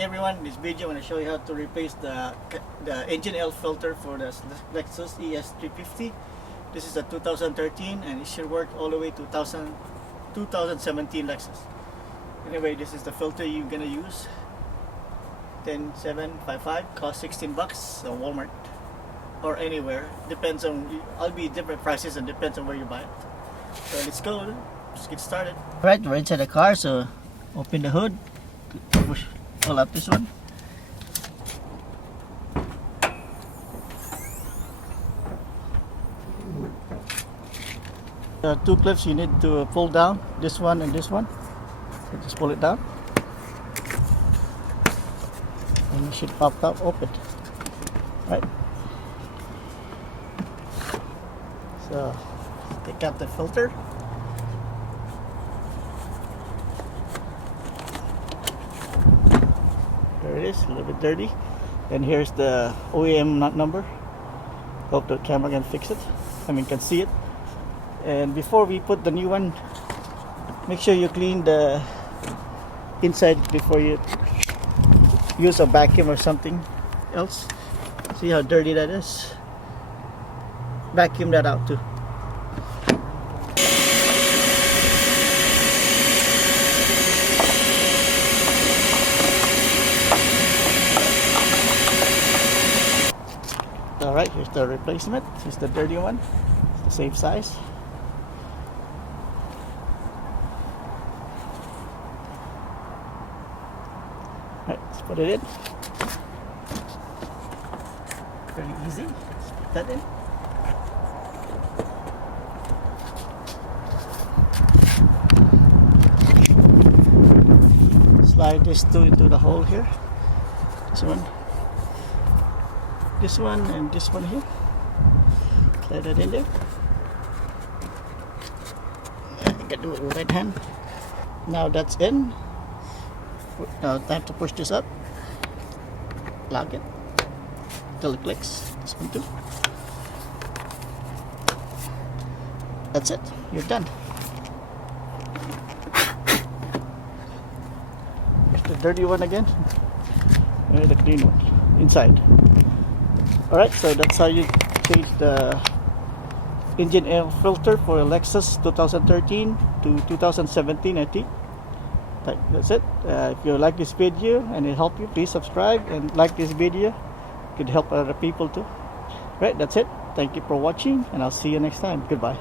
everyone, in this video I'm going to show you how to replace the engine air filter for the Lexus ES350. This is a 2013 and it should work all the way to 2017 Lexus. Anyway, this is the filter you're going to use. 10755, cost 16 bucks at Walmart or anywhere. Depends on, I'll be different prices and depends on where you buy it. So let's go, let's get started. Alright, we're inside the car, so open the hood, pull up this one. There are two clips you need to pull down, this one and this one. So just pull it down. And it should pop up open. Right. So take out the filter. There it is, a little bit dirty. And here's the OEM number. Hope the camera can fix it. Can see it. And before we put the new one, make sure you clean the inside before you use a vacuum or something else. See how dirty that is? Vacuum that out too. Alright, here's the replacement. Here's the dirty one. It's the same size. Alright, let's put it in. Very easy. Let's put that in. Slide this two into the hole here. This one and this one here. Slide that in there. I can do it with right hand. Now that's in. Now time to push this up. Lock it till it clicks. This one too. That's it. You're done. Here's the dirty one again. And the clean one inside. Alright, so that's how you change the engine air filter for a Lexus 2013 to 2017, I think. That's it. If you like this video and it helped you, please subscribe and like this video. It could help other people too. Right, that's it. Thank you for watching and I'll see you next time. Goodbye.